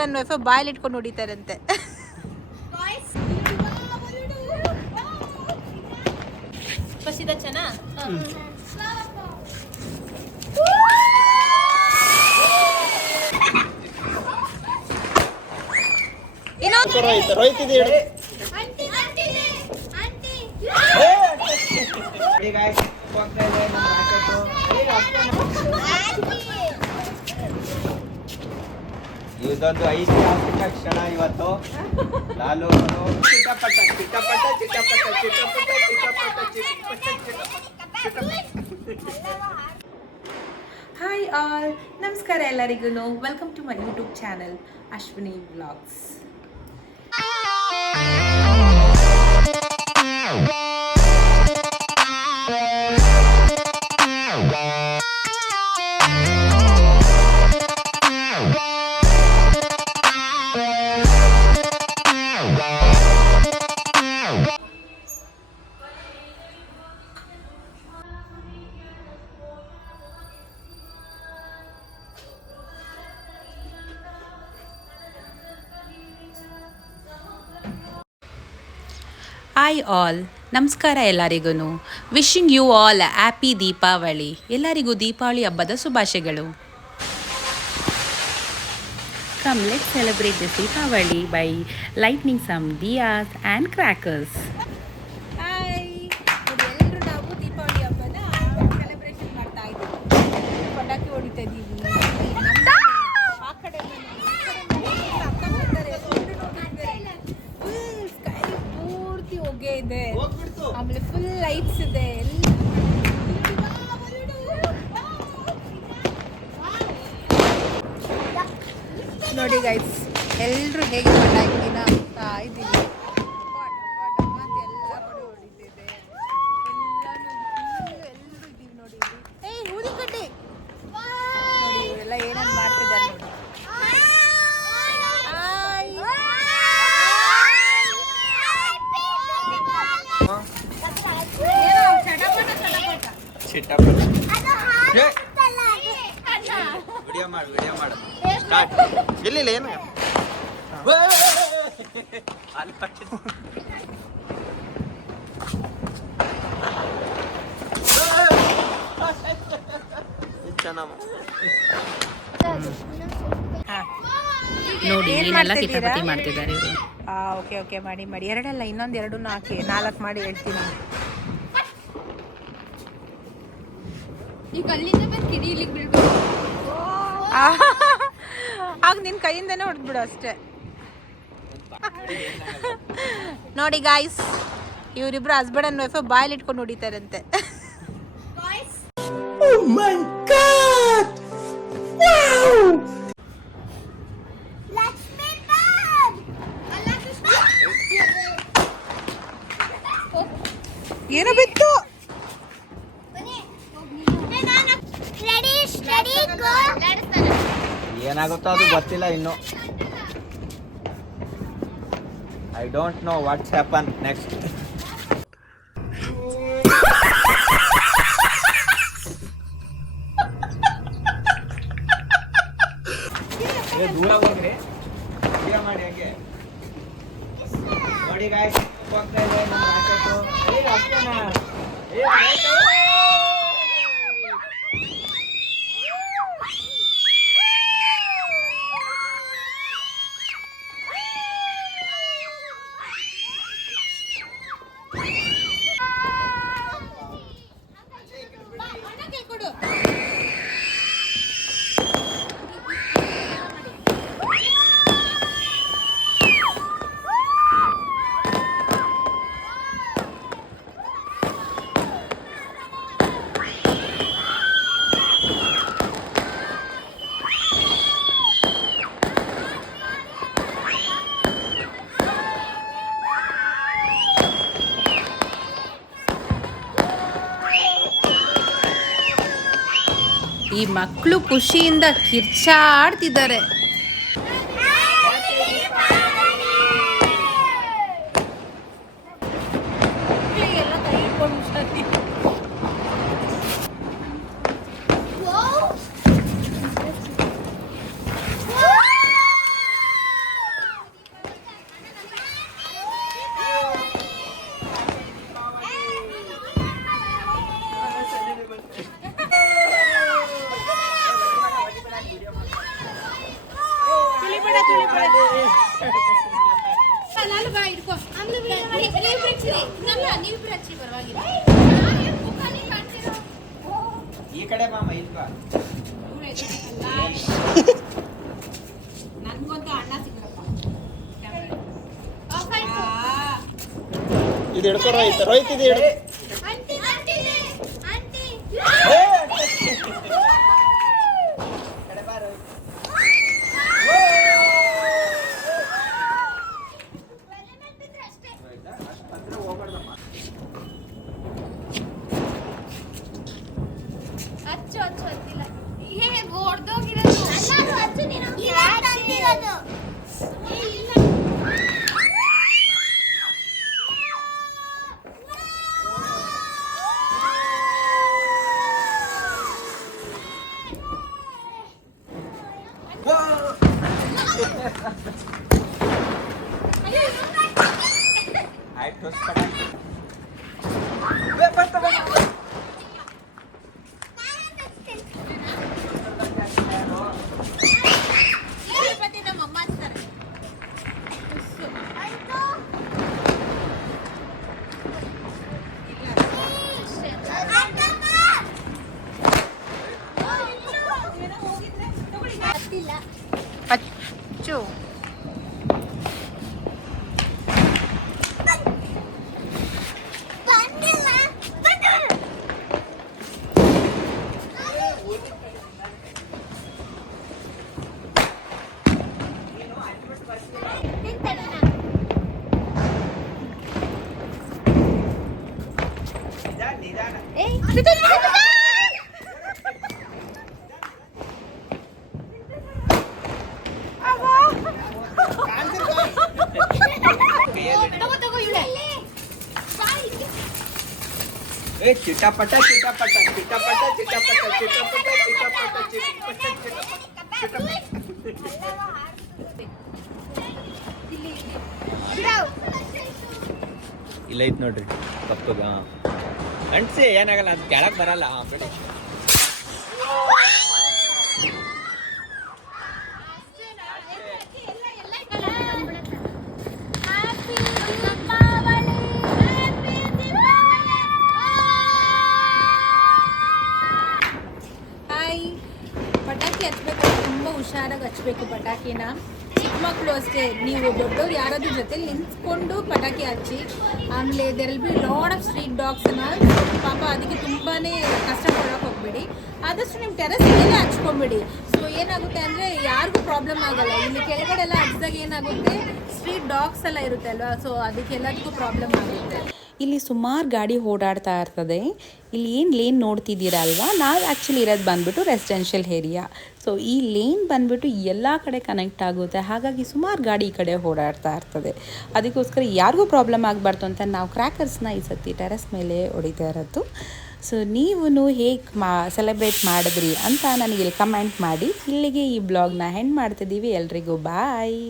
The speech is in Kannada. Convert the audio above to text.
ನನ್ನ ವೈಫ್ ಬಾಯಲ್ಲಿ ಇಟ್ಕೊಂಡು ಹೊಡಿತಾರಂತೆ. ಚೆನ್ನ ಇದೊಂದು ಐತಿಹಾಸಿಕ ಕ್ಷಣ ಇವತ್ತು. ಲಾಲು ಚಿಕ್ಕಪಟ್ಟ ಚಿಕ್ಕಪಟ್ಟ ಚಿಕ್ಕಪಟ್ಟ ಚಿಕ್ಕಪಟ್ಟ ಚಿಕ್ಕಪಟ್ಟ ಹಾಯ್ ಆಲ್, ನಮಸ್ಕಾರ ಎಲ್ಲರಿಗೂ. Welcome to my YouTube channel Ashwini vlogs. Hi all, ನಮಸ್ಕಾರ ಎಲ್ಲರಿಗೂ. Wishing you all happy Deepavali. ಎಲ್ಲರಿಗೂ ದೀಪಾವಳಿ ಹಬ್ಬದ ಶುಭಾಶಯಗಳು. Come let's celebrate this Deepavali by lightning some diyas and crackers. Hi, ಎಲ್ಲರೂ ನಾವು ದೀಪಾವಳಿ ಹಬ್ಬನ ಸೆಲೆಬ್ರೇಷನ್ ಮಾಡ್ತಾ ಇದ್ದೀವಿ. ಪಟಾಕಿ ಹೊಡಿತಾ ಇದ್ದೀವಿ. ಆ ಕಡೆ ಹೊಗೆ ಇದೆ, ಆಮೇಲೆ ಫುಲ್ ಲೈಟ್ಸ್ ಇದೆ. ನೋಡಿ ಗೈಸ್, ಎಲ್ಲರೂ ಹೇಗೆ ಪಟಾಕಿನ ಹಾಕ್ತಾ ಇದ್ದೀವಿ. ಎಲ್ಲ ಕಡೆ ಹೊಡಿತಿದೆ. ಎಲ್ಲರೂ ಇದ್ದೀವಿ ನೋಡಿ. ಊದಿ ಕಡ್ಡಿ ನೋಡಿ, ಇವರೆಲ್ಲ ಏನನ್ನು ಮಾಡ್ತಿದ್ದಾರೆ ನೋಡಿ. ವಿಡಿಯೋ ಮಾಡು ಸ್ಟಾರ್ಟ್. ಇಲ್ಲ ಏನು ನೋಡಿ ಏನೆಲ್ಲ ಕಿತಾಪತಿ ಮಾಡ್ತಿದ್ದಾರೆ ಇವರು. ಓಕೆ ಓಕೆ, ಮಾಡಿ ಮಾಡಿ. ಎರಡಲ್ಲ, ಇನ್ನೊಂದು ಎರಡನ್ನೂ ಹಾಕಿ 4 ಮಾಡಿ ಹೇಳ್ತೀನಿ. ಆಗ ನಿನ್ನ ಕೈಯಿಂದನೇ ಹೊಡೆದ್ಬಿಡು ಅಷ್ಟೇ. ನೋಡಿ ಗಾಯ್ಸ್, ಇವರಿಬ್ರು ಹಸ್ಬೆಂಡ್ ಅಂಡ್ ವೈಫ್ ಬಾಯಲ್ಲಿ ಇಟ್ಕೊಂಡು ಹೊಡಿತಾರಂತೆ. ಏನೋ ಬಿತ್ತು. ಏನಾಗುತ್ತೋ ಅದು ಗೊತ್ತಿಲ್ಲ ಇನ್ನು. I don't know what's happen next. ದೂರ ಹೋಗ್ರಿ, ವಿಡಿಯೋ ಮಾಡಿ ಹಂಗೆ ನೋಡಿ ಗಾಯ್ಸ್. ಹೋಗ್ತಾ ಇದೆ ನಮ್ಮ ರಾಕೆಟ್. ಈ ಮಕ್ಕಳು ಖುಷಿಯಿಂದ ಕಿರ್ಚಾಡ್ತಿದ್ದಾರೆ. ನಾನು ಬಾ ಇಟ್ಕೋ ಈ ಕಡೆ ಮಾಮ ಇಲ್ವಾ ನನ್ಗಂತೂ ಅಣ್ಣ ಸಿಗ್ಲಪ್ಪ ಇದು ಹಿಡ್ಕೊ ರೋಹಿತ್ ರೋಹಿತ್ ಇದು ಹಿಡ್ಕೊ. ಅಚ್ಚು ಅಚ್ಚು ಅಂತಿಲ್ಲ ಹೊಡೆದೋಗಿರೋದು ಅಚ್ಚು ನೀನು ತಂದಿರೋದು ಇಲ್ಲ ಆಯ್ತು ಅಚ್ಚು ಏ ಚಿಟಪಟ ಚಿಟಪಟ ಚಿಟಪಟ ಚಿಟಪಟ ಚಿಟಪಟ ಚಿಟಪಟ ಇಲ್ಲ ಐತ್ ನೋಡ್ರಿ ಕಪ್ಪಗ ಅಂಟ್ಸಿ ಏನಾಗಲ್ಲ ಅದು ಕೆಳಕ್ ಬರಲ್ಲ ಬಿಡಿ ಪಟಾಕಿ ಹಚ್ಬೇಕು, ತುಂಬ ಹುಷಾರಾಗಿ ಹಚ್ಬೇಕು ಪಟಾಕಿನ. ಚಿಕ್ಕ ಮಕ್ಕಳು ಅಷ್ಟೇ, ನೀವು ದೊಡ್ಡವ್ರು ಯಾರಾದ್ರೂ ಜೊತೆಲಿ ನಿಂತ್ಕೊಂಡು ಪಟಾಕಿ ಹಚ್ಚಿ. ಆಮೇಲೆ there will be lot of street ಡಾಗ್ಸ್ನ, ಪಾಪ ಅದಕ್ಕೆ ತುಂಬಾ ಕಷ್ಟ ಕೊಡೋಕೆ ಹೋಗ್ಬೇಡಿ. ಆದಷ್ಟು ನಿಮ್ಮ ಟೆರಸ್ ಮೇಲೆ ಹಚ್ಕೊಂಬಿಡಿ. ಸೊ ಏನಾಗುತ್ತೆ ಅಂದರೆ ಯಾರಿಗೂ ಪ್ರಾಬ್ಲಮ್ ಆಗಲ್ಲ. ಇಲ್ಲಿ ಕೆಳಗಡೆ ಎಲ್ಲ ಹಚ್ಚಿದಾಗ ಏನಾಗುತ್ತೆ, ಸ್ಟ್ರೀಟ್ ಡಾಗ್ಸ್ ಎಲ್ಲ ಇರುತ್ತೆ ಅಲ್ವಾ, ಸೊ ಅದಕ್ಕೆ ಎಲ್ಲದಕ್ಕೂ ಪ್ರಾಬ್ಲಮ್ ಆಗುತ್ತೆ. ಇಲ್ಲಿ ಸುಮಾರು ಗಾಡಿ ಓಡಾಡ್ತಾ ಇರ್ತದೆ. ಇಲ್ಲಿ ಏನು ಲೇನ್ ನೋಡ್ತಿದ್ದೀರಾ ಅಲ್ವಾ, ನಾವು ಆ್ಯಕ್ಚುಲಿ ಇರೋದು ಬಂದುಬಿಟ್ಟು ರೆಸಿಡೆನ್ಷಿಯಲ್ ಏರಿಯಾ. ಸೊ ಈ ಲೇನ್ ಬಂದುಬಿಟ್ಟು ಎಲ್ಲ ಕಡೆ ಕನೆಕ್ಟ್ ಆಗುತ್ತೆ, ಹಾಗಾಗಿ ಸುಮಾರು ಗಾಡಿ ಈ ಕಡೆ ಓಡಾಡ್ತಾ ಇರ್ತದೆ. ಅದಕ್ಕೋಸ್ಕರ ಯಾರಿಗೂ ಪ್ರಾಬ್ಲಮ್ ಆಗಬಾರ್ದು ಅಂತ ನಾವು ಕ್ರ್ಯಾಕರ್ಸ್ನ ಈ ಸತಿ ಟೆರೆಸ್ ಮೇಲೆ ಹೊಡಿತಾ ಇರೋದು. ಸೊ ನೀವು ಹೇಗೆ ಸೆಲೆಬ್ರೇಟ್ ಮಾಡಿದ್ರಿ ಅಂತ ನನಗೆ ಇಲ್ಲಿ ಕಮೆಂಟ್ ಮಾಡಿ. ಇಲ್ಲಿಗೆ ಈ ಬ್ಲಾಗ್ನ ಎಂಡ್ ಮಾಡ್ತಿದ್ದೀವಿ. ಎಲ್ರಿಗೂ ಬಾಯ್.